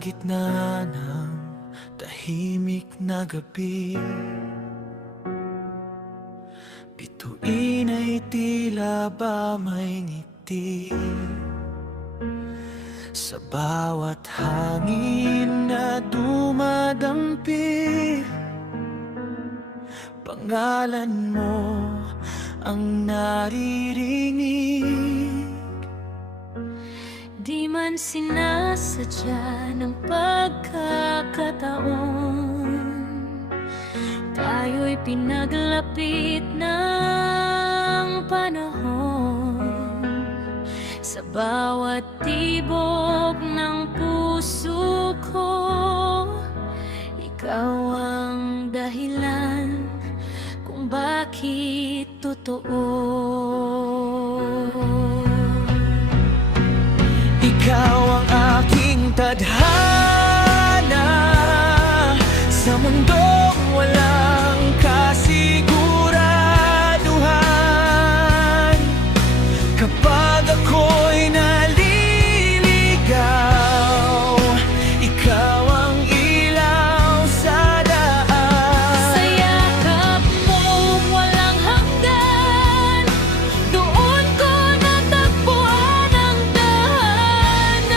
gitna ng tahimik na gabi, bituin ay tila ba may ngiti sa bawat hangin na dumadampi. Pangalan mo ang naririnig, di man sinasadya ng pagkakataon. Tayo'y pinaglapit ng panahon. Sa bawat tibok ng puso ko, ikaw ang dahilan kung bakit totoo. Ikaw ang aking tadhana sa mundong walang kasiguraduhan. Kapag ako'y naliligaw, ikaw ang ilaw sa daan. Sa yakap mong walang hanggan, doon ko natagpuan ang tahanan.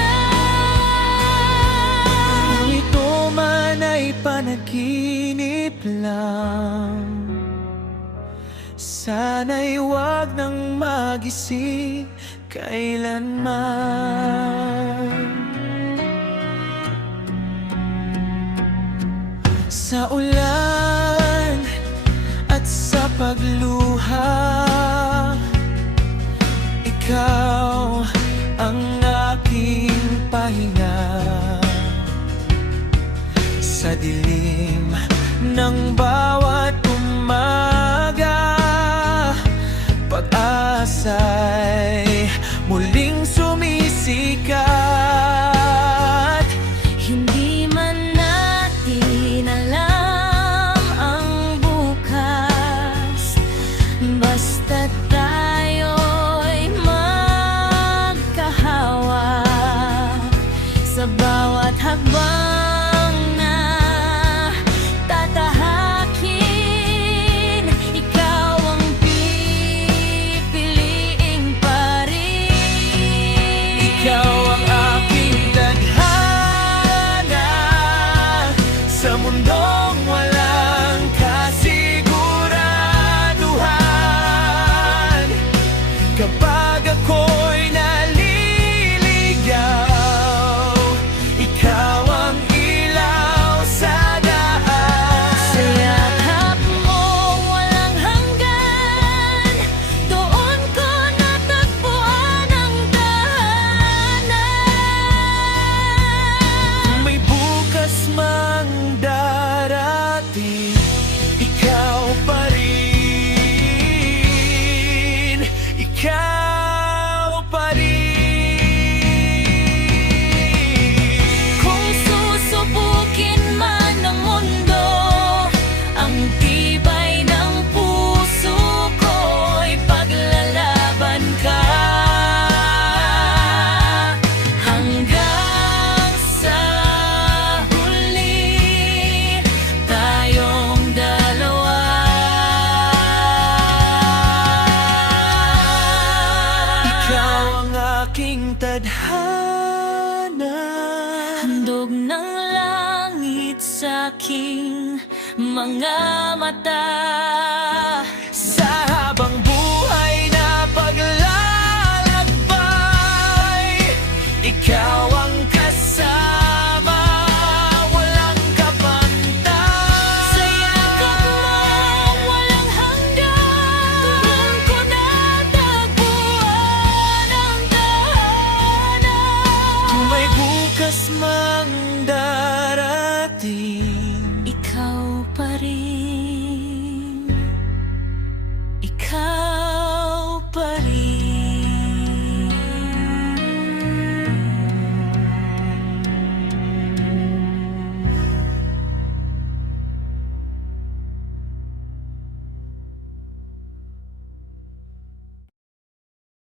Kung ito man ay panaginip lang, sana'y wag nang magising kailanman. Sa ulan at sa pagluha, ikaw ang aking pahinga. Sa dilim ng bawat umaga, pag-asa'y muling sumisikat. Hindi man natin alam ang bukas, basta tayo'y magkahawak sa bawat hakbang na tatahakin. Ikaw ang pipiliing pa rin. Ikaw ang aking tadhana sa mundong walang kasiguraduhan. Kapag ako'y naliligaw, ikaw ang ilaw sa daan. Sa yakap mong walang hanggan, doon ko natagpuan ang tahanan. May bukas mang darating, ikaw pa rin. Ikaw pa rin. Kung susubukin man ng mundo, ang tibay ng puso ko'y paglalaban ka. Hanggang sa huli, tayong dalawa. Ikaw ang aking tadhana, Handog ng langit sa aking mga mata.